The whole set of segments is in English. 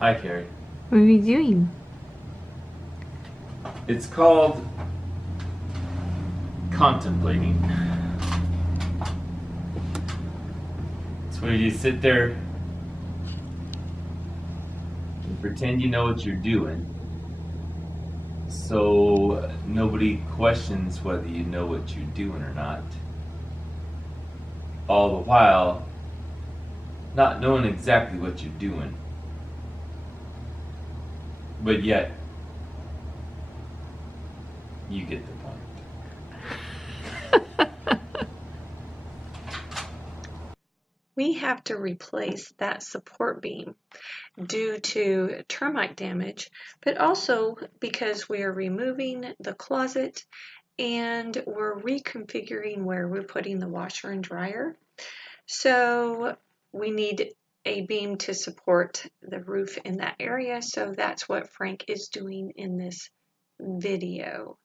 Hi, Carrie. What are you doing? It's called contemplating. It's where you sit there and pretend you know what you're doing, so nobody questions whether you know what you're doing or not. All the while, not knowing exactly what you're doing, but yet you get the point. We have to replace that support beam due to termite damage, but also because we are removing the closet and we're reconfiguring where we're putting the washer and dryer. So we need a beam to support the roof in that area. So that's what Frank is doing in this video.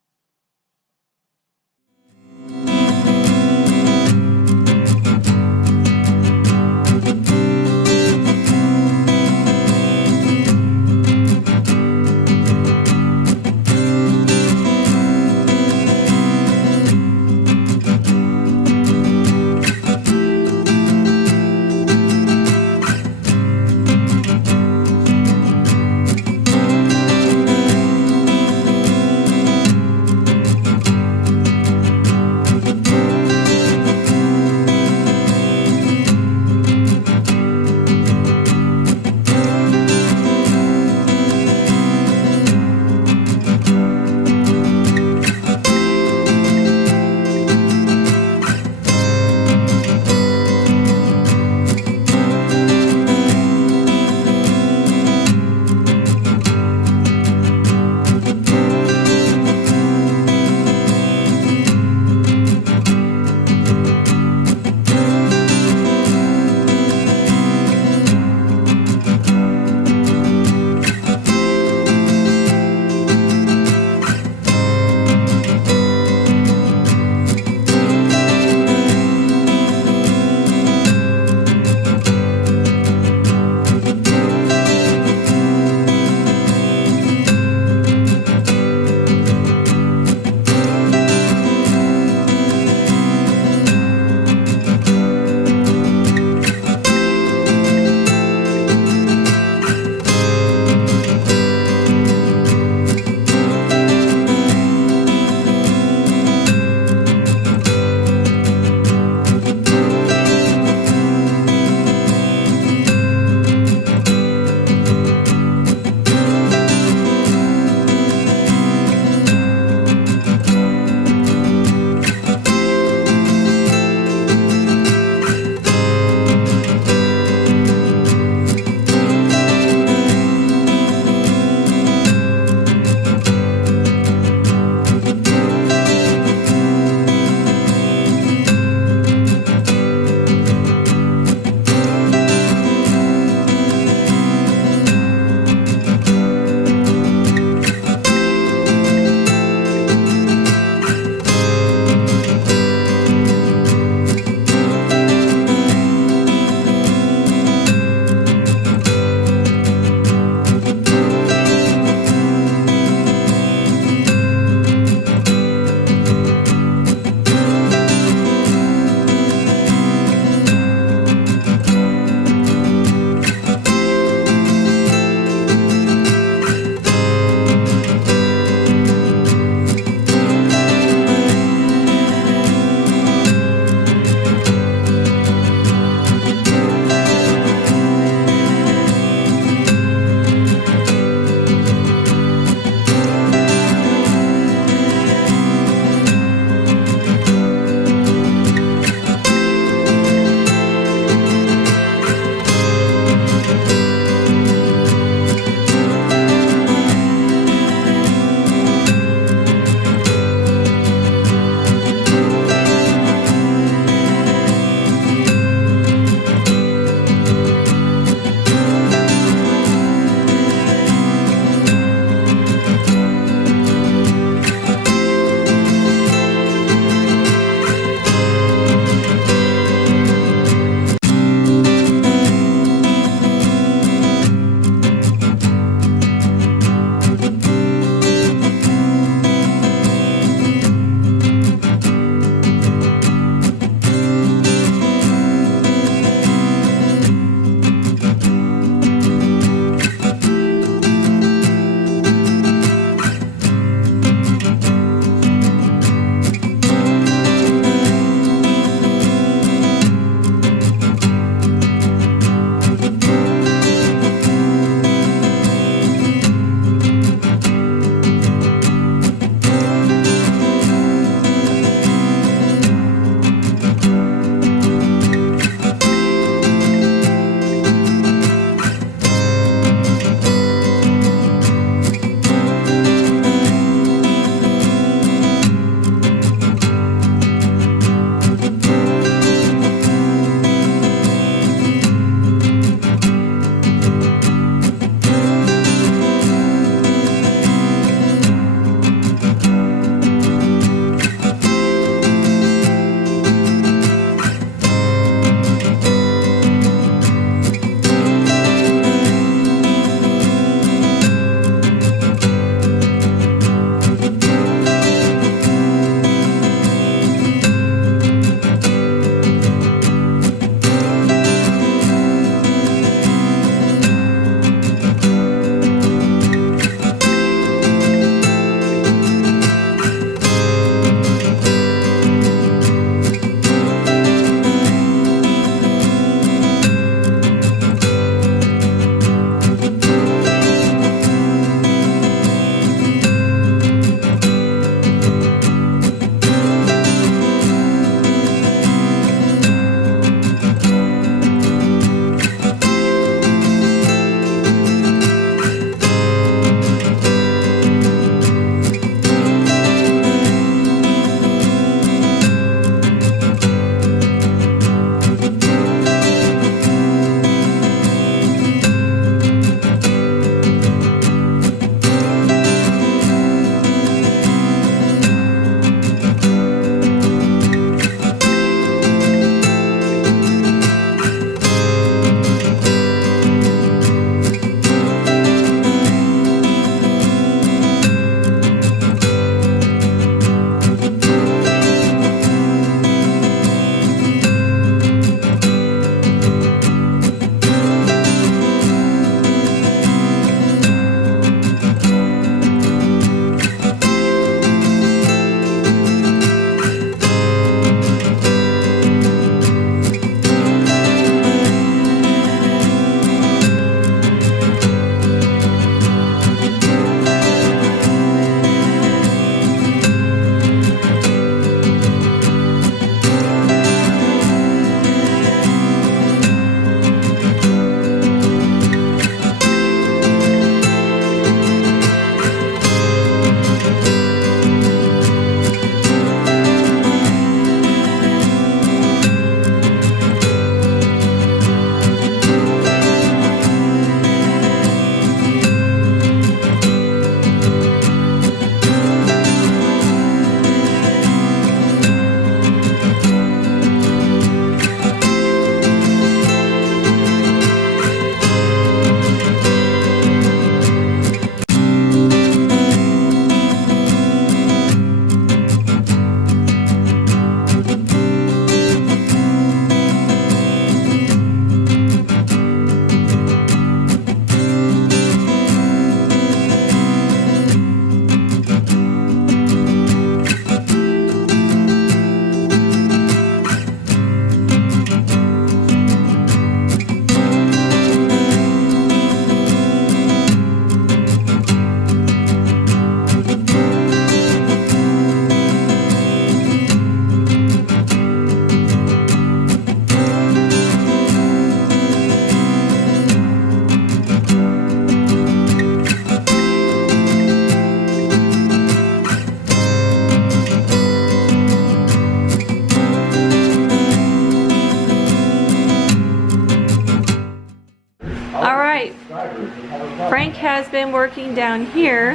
has been working down here,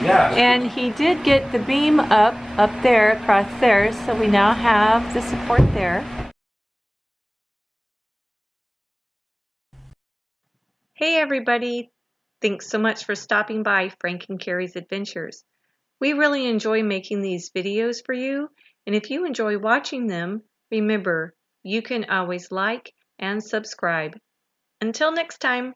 Yeah. and he did get the beam up there, across there, so we now have the support there. Hey everybody, thanks so much for stopping by Frank and Carrie's Adventures. We really enjoy making these videos for you, and if you enjoy watching them, remember, you can always like and subscribe. Until next time.